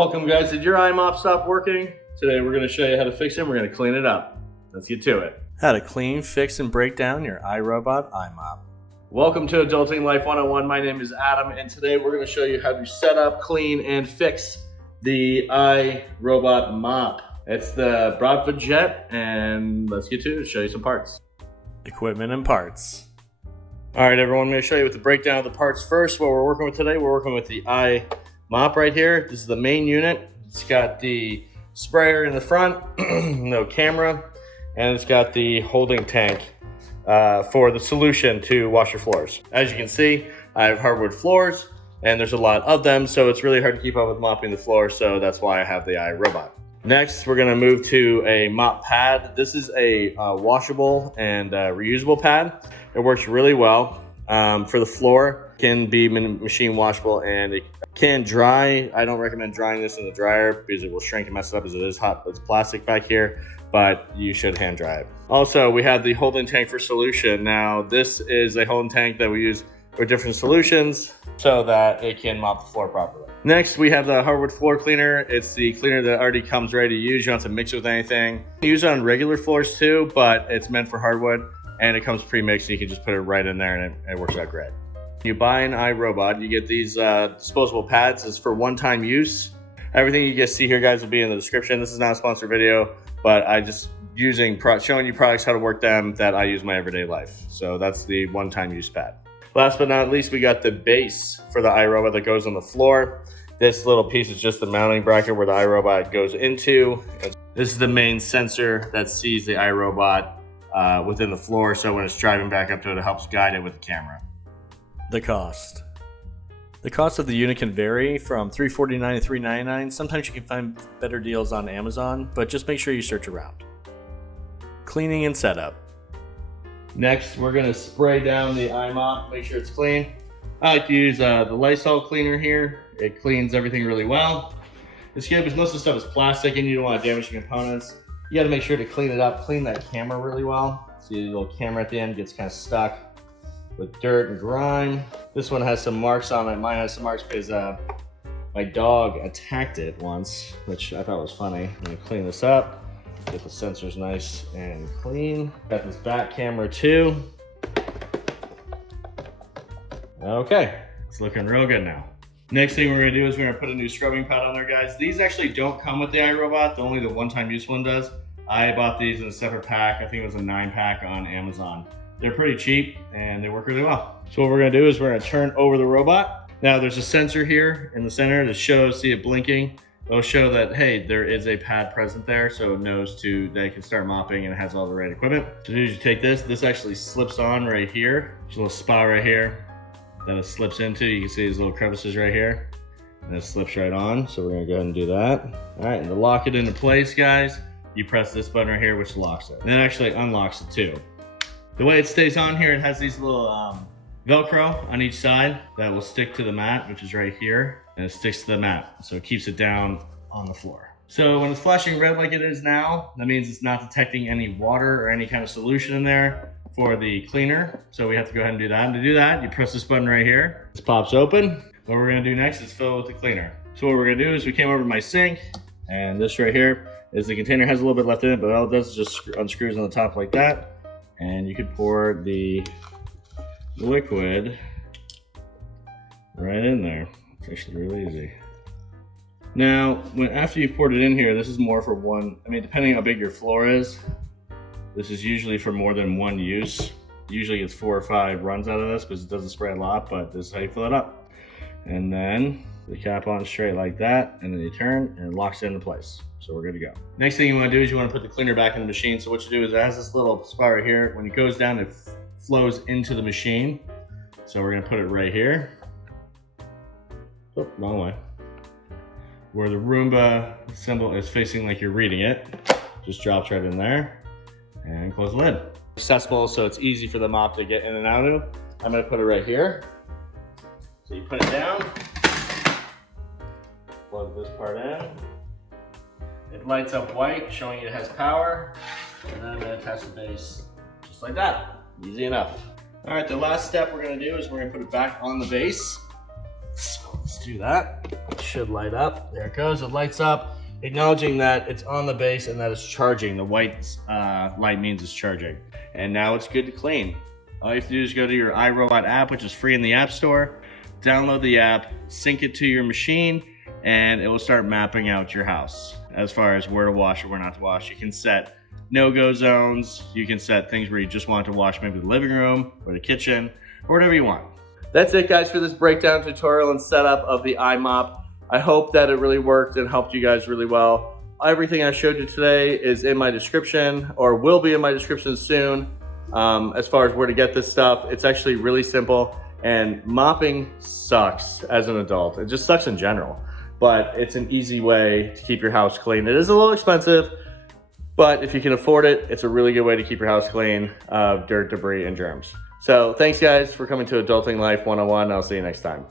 Welcome guys, did your IMOP stop working? Today we're going to show you how to fix it and we're going to clean it up. Let's get to it. How to clean, fix, and break down your iRobot IMOP. Welcome to Adulting Life 101. My name is Adam and today we're going to show you how to set up, clean, and fix the iRobot mop. It's the Braava jet and let's get to it, show you some parts. Equipment and parts. Alright everyone, I'm going to show you with the breakdown of the parts first. What we're working with today, we're working with the iMOP right here. This is the main unit. It's got the sprayer in the front, no camera, and it's got the holding tank for the solution to wash your floors. As you can see, I have hardwood floors and there's a lot of them, so it's really hard to keep up with mopping the floor, so that's why I have the iRobot. Next, we're gonna move to a mop pad. This is a washable and reusable pad. It works really well. For the floor, can be machine washable and it can dry. I don't recommend drying this in the dryer because it will shrink and mess it up as it is hot. It's plastic back here, but you should hand dry it. Also, we have the holding tank for solution. Now, this is a holding tank that we use for different solutions so that it can mop the floor properly. Next, we have the hardwood floor cleaner. It's the cleaner that already comes ready to use. You don't have to mix it with anything. You can use it on regular floors too, but it's meant for hardwood and it comes pre-mixed. So you can just put it right in there and it works out great. You buy an iRobot, you get these disposable pads. It's for one-time use. Everything you see here, guys, will be in the description. This is not a sponsored video, but I just showing you products, how to work them that I use in my everyday life. So that's the one-time use pad. Last but not least, we got the base for the iRobot that goes on the floor. This little piece is just the mounting bracket where the iRobot goes into. This is the main sensor that sees the iRobot within the floor, so when it's driving back up to it, it helps guide it with the camera. The cost. The cost of the unit can vary from $349 to $399. Sometimes you can find better deals on Amazon, but just make sure you search around. Cleaning and setup. Next, we're going to spray down the iMOP, make sure it's clean. I like to use the Lysol cleaner here. It cleans everything really well. It's good because most of the stuff is plastic and you don't want to damage the components. You got to make sure to clean it up, clean that camera really well. See the little camera at the end gets kind of stuck with dirt and grime. This one has some marks on it. Mine has some marks because my dog attacked it once, which I thought was funny. I'm going to clean this up. Get the sensors nice and clean. Got this back camera too. Okay, it's looking real good now. Next thing we're gonna do is we're gonna put a new scrubbing pad on there, guys. These actually don't come with the iRobot, only the one-time use one does. I bought these in a separate pack. I think it was a 9-pack on Amazon. They're pretty cheap and they work really well. So what we're gonna do is we're gonna turn over the robot. Now there's a sensor here in the center that shows, see it blinking. It'll show that, hey, there is a pad present there, so it knows that it can start mopping and it has all the right equipment. So as you take this actually slips on right here. There's a little spot right here that it slips into. You can see these little crevices right here, and it slips right on. So we're gonna go ahead and do that. All right, and to lock it into place, guys, you press this button right here, which locks it. And it actually unlocks it too. The way it stays on here, it has these little Velcro on each side that will stick to the mat, which is right here, and it sticks to the mat, so it keeps it down on the floor. So when it's flashing red like it is now, that means it's not detecting any water or any kind of solution in there for the cleaner, so we have to go ahead and do that. And to do that, you press this button right here. This pops open. What we're gonna do next is fill it with the cleaner. So what we're gonna do is we came over to my sink, and this right here is the container has a little bit left in it, but all it does is just unscrews on the top like that, and you could pour the liquid right in there. It's actually really easy. Now, after you've poured it in here, this is more for one, depending how big your floor is, this is usually for more than one use. Usually it's 4 or 5 runs out of this because it doesn't spray a lot, but this is how you fill it up. And then the cap on straight like that, and then you turn and it locks it into place. So we're good to go. Next thing you want to do is you want to put the cleaner back in the machine. So what you do is it has this little spot right here. When it goes down, it flows into the machine. So we're gonna put it right here. Oh, wrong way. Where the Roomba symbol is facing like you're reading it. Just drops right in there and close the lid. Accessible, so it's easy for the mop to get in and out of. I'm gonna put it right here. So you put it down, plug this part in. It lights up white, showing it has power, and then I'm gonna attach the base just like that. Easy enough. All right, the last step we're gonna do is we're gonna put it back on the base. So let's do that. It should light up. There it goes. It lights up, acknowledging that it's on the base and that it's charging. The white light means it's charging. And now it's good to clean. All you have to do is go to your iRobot app, which is free in the App Store. Download the app, sync it to your machine, and it will start mapping out your house as far as where to wash or where not to wash. You can set no-go zones. You can set things where you just want to wash maybe the living room or the kitchen or whatever you want. That's it, guys, for this breakdown tutorial and setup of the iMOP. I hope that it really worked and helped you guys really well. Everything I showed you today is in my description, or will be in my description soon. As far as where to get this stuff, it's actually really simple, and mopping sucks as an adult. It just sucks in general, but it's an easy way to keep your house clean. It is a little expensive, but if you can afford it, it's a really good way to keep your house clean of dirt, debris, and germs. So thanks, guys, for coming to Adulting Life 101. I'll see you next time.